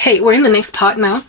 Hey, we're in the next part now,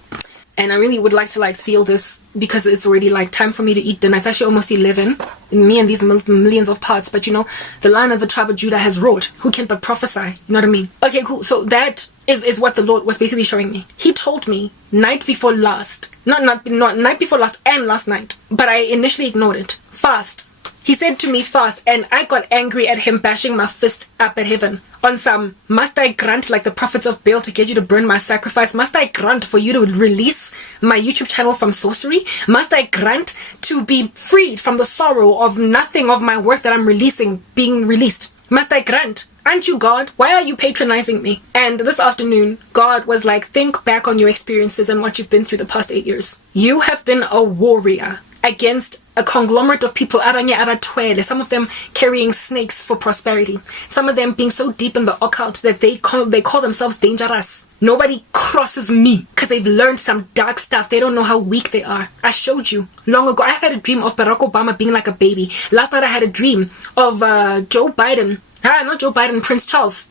and I really would like to like seal this because it's already like time for me to eat dinner. It's actually almost 11 in me and these millions of parts, but you know, the Lion of the tribe of Judah has roared. Who can but prophesy? You know what I mean? Okay, cool. So that is what the Lord was basically showing me. He told me night before last, not night before last and last night, but I initially ignored it. Fast. He said to me, fast, and I got angry at him, bashing my fist up at heaven. On some, must I grant like the prophets of Baal to get you to burn my sacrifice? Must I grant for you to release my YouTube channel from sorcery? Must I grant to be freed from the sorrow of nothing of my work that I'm releasing being released? Must I grant? Aren't you God? Why are you patronizing me? And this afternoon, God was like, think back on your experiences and what you've been through the past 8 years. You have been a warrior against a conglomerate of people, some of them carrying snakes for prosperity, some of them being so deep in the occult that they call themselves dangerous. Nobody crosses me because they've learned some dark stuff. They don't know how weak they are. I showed you long ago. I've had a dream of Barack Obama being like a baby. Last night I had a dream of Joe Biden, not Joe Biden, Prince Charles,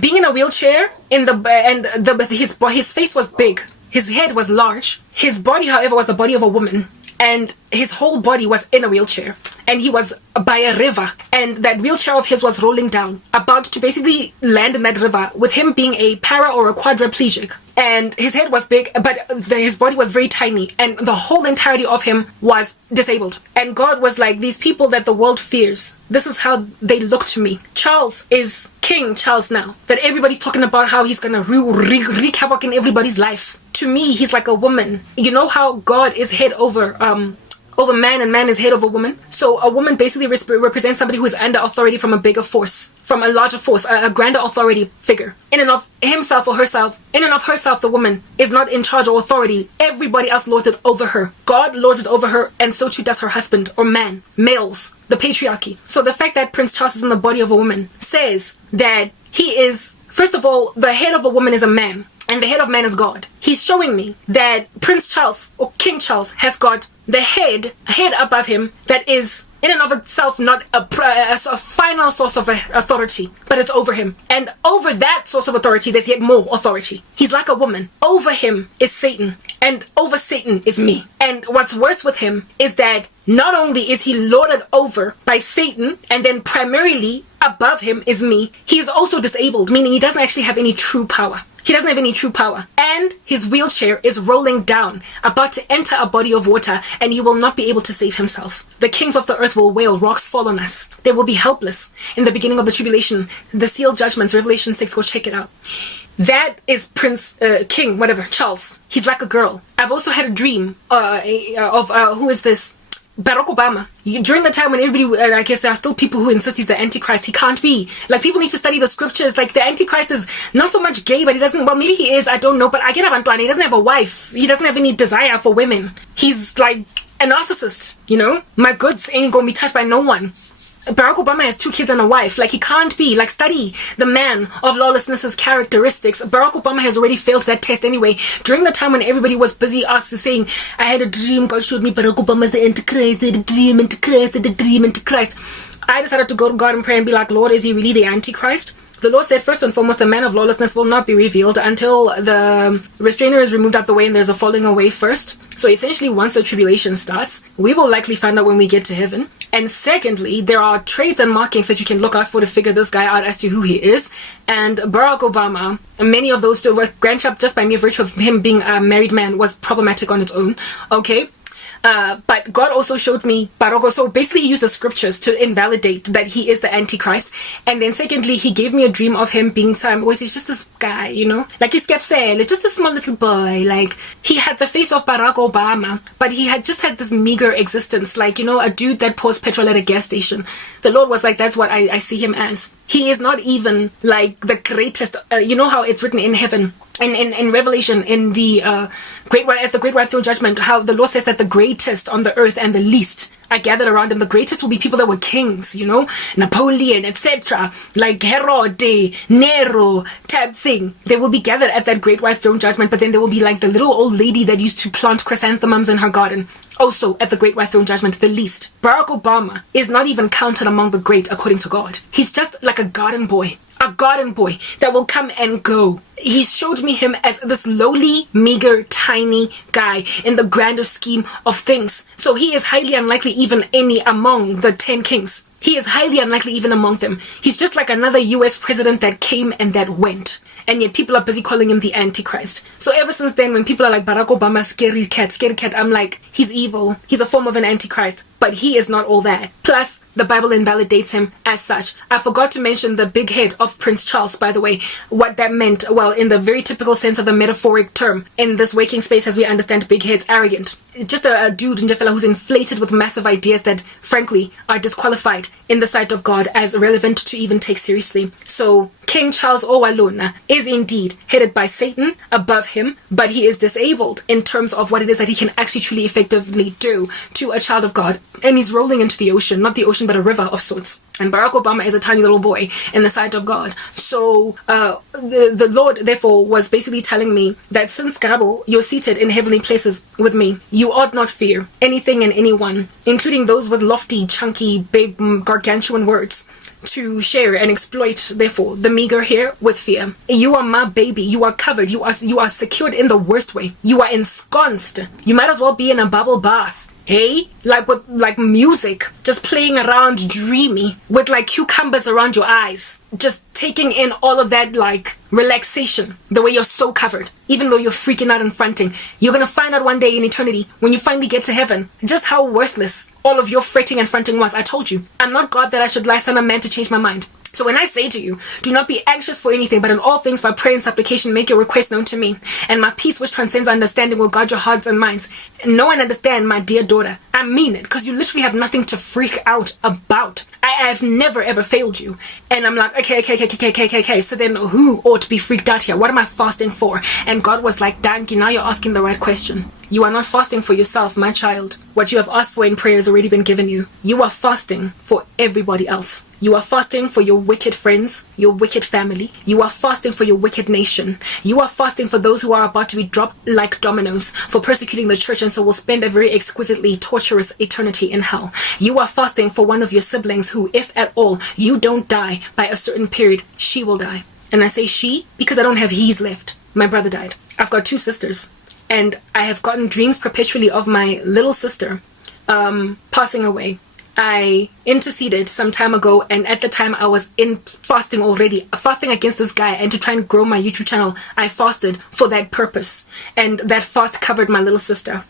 being in a wheelchair his face was big, his head was large, his body however was the body of a woman, and his whole body was in a wheelchair, and he was by a river, and that wheelchair of his was rolling down, about to basically land in that river, with him being a para or a quadriplegic. And his head was big, but his body was very tiny, and the whole entirety of him was disabled. And God was like, these people that the world fears, this is how they look to me. Charles is King Charles now, that everybody's talking about how he's gonna wreak havoc in everybody's life. To me, he's like a woman. You know how God is head over man and man is head over woman? So a woman basically represents somebody who is under authority from a bigger force, from a larger force, a grander authority figure. In and of himself or herself, in and of herself, the woman is not in charge or authority. Everybody else lords it over her. God lords it over her, and so too does her husband or man, males, the patriarchy. So the fact that Prince Charles is in the body of a woman says that he is, first of all, the head of a woman is a man, and the head of man is God. He's showing me that Prince Charles or King Charles has got the head above him that is in and of itself not a final source of authority, but it's over him. And over that source of authority, there's yet more authority. He's like a woman. Over him is Satan, and over Satan is me. And what's worse with him is that not only is he lorded over by Satan, and then primarily above him is me, he is also disabled, meaning he doesn't actually have any true power. He doesn't have any true power. And his wheelchair is rolling down, about to enter a body of water, and he will not be able to save himself. The kings of the earth will wail, rocks fall on us. They will be helpless in the beginning of the tribulation. The sealed judgments, Revelation 6, go check it out. That is Prince, King, whatever, Charles. He's like a girl. I've also had a dream of who is this? Barack Obama. During the time when everybody, I guess there are still people who insist he's the Antichrist. He can't be. Like, people need to study the scriptures. Like, the Antichrist is not so much gay, but he doesn't, well, maybe he is, I don't know, but I get Abantwana. He doesn't have a wife. He doesn't have any desire for women. He's like a narcissist, you know? My goods ain't gonna be touched by no one. Barack Obama has 2 kids and a wife. Like, he can't be. Like, study the man of lawlessness's characteristics. Barack Obama has already failed that test anyway. During the time when everybody was busy saying, I had a dream, God showed me Barack Obama's the Antichrist, I had a dream, Antichrist, I had a dream, Antichrist. I decided to go to God and pray and be like, Lord, is he really the Antichrist? The Lord said, first and foremost, the man of lawlessness will not be revealed until the restrainer is removed out the way and there's a falling away first. So essentially, once the tribulation starts, we will likely find out when we get to heaven. And secondly, there are traits and markings that you can look out for to figure this guy out as to who he is. And Barack Obama, many of those to work, grandchild, just by mere virtue of him being a married man, was problematic on its own. Okay. But God also showed me Barack. So basically he used the scriptures to invalidate that he is the Antichrist. And then secondly, he gave me a dream of him being he's just this guy, you know, like he's kept saying, just a small little boy. Like, he had the face of Barack Obama, but he had just had this meager existence, like, you know, a dude that pours petrol at a gas station. The Lord was like, that's what I see him as. He is not even like the greatest, you know how it's written in heaven, in Revelation, in the great white throne judgment, how the Lord says that the greatest on the earth and the least are gathered around him. The greatest will be people that were kings, you know, Napoleon, etc., like Herod, Nero type thing. They will be gathered at that great white throne judgment, but then there will be like the little old lady that used to plant chrysanthemums in her garden, also at the great white throne judgment, the least. Barack Obama is not even counted among the great according to God. He's just like a garden boy, a garden boy that will come and go. He showed me him as this lowly, meager, tiny guy in the grander scheme of things. So he is highly unlikely even any among the 10 kings. He is highly unlikely even among them. He's just like another US president that came and that went. And yet people are busy calling him the Antichrist. So ever since then, when people are like, Barack Obama, scary cat, I'm like, he's evil. He's a form of an Antichrist. But he is not all that. Plus, the Bible invalidates him as such. I forgot to mention the big head of Prince Charles, by the way. What that meant, well, in the very typical sense of the metaphoric term, in this waking space as we understand big heads, arrogant. Just a dude in Jeffela who's inflated with massive ideas that, frankly, are disqualified in the sight of God as relevant to even take seriously. So, King Charles Owalona is indeed headed by Satan above him, but he is disabled in terms of what it is that he can actually truly effectively do to a child of God. And he's rolling into the ocean, not the ocean, but a river of sorts. And Barack Obama is a tiny little boy in the sight of God. So the Lord, therefore, was basically telling me that since, Garabo, you're seated in heavenly places with me, you ought not fear anything and anyone, including those with lofty, chunky, big, gargantuan words, to share and exploit, therefore, the meager here with fear. You are my baby. You are covered. You are secured in the worst way. You are ensconced. You might as well be in a bubble bath. Hey, like with like music, just playing around dreamy with like cucumbers around your eyes, just taking in all of that like relaxation, the way you're so covered, even though you're freaking out and fronting. You're gonna find out one day in eternity when you finally get to heaven just how worthless all of your fretting and fronting was. I told you, I'm not God that I should lie son of man to change my mind. So when I say to you, do not be anxious for anything, but in all things by prayer and supplication make your request known to me, and my peace which transcends understanding will guard your hearts and minds. Know and understand, my dear daughter. I mean it, because you literally have nothing to freak out about. I have never ever failed you. And I'm like, okay. So then who ought to be freaked out here? What am I fasting for? And God was like, Danki, now you're asking the right question. You are not fasting for yourself, my child. What you have asked for in prayer has already been given you. You are fasting for everybody else. You are fasting for your wicked friends, your wicked family. You are fasting for your wicked nation. You are fasting for those who are about to be dropped like dominoes for persecuting the church and so will spend a very exquisitely torturous eternity in hell. You are fasting for one of your siblings who, if at all, you don't die by a certain period, she will die. And I say she because I don't have he's left. My brother died. I've got 2 sisters. And I have gotten dreams perpetually of my little sister passing away. I interceded some time ago, and at the time I was in fasting already, fasting against this guy, and to try and grow my YouTube channel, I fasted for that purpose, and that fast covered my little sister.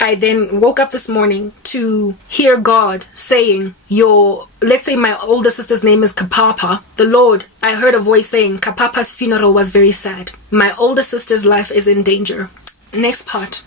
I then woke up this morning to hear God saying, let's say my older sister's name is Kapapa. The Lord, I heard a voice saying, Kapapa's funeral was very sad. My older sister's life is in danger. Next part.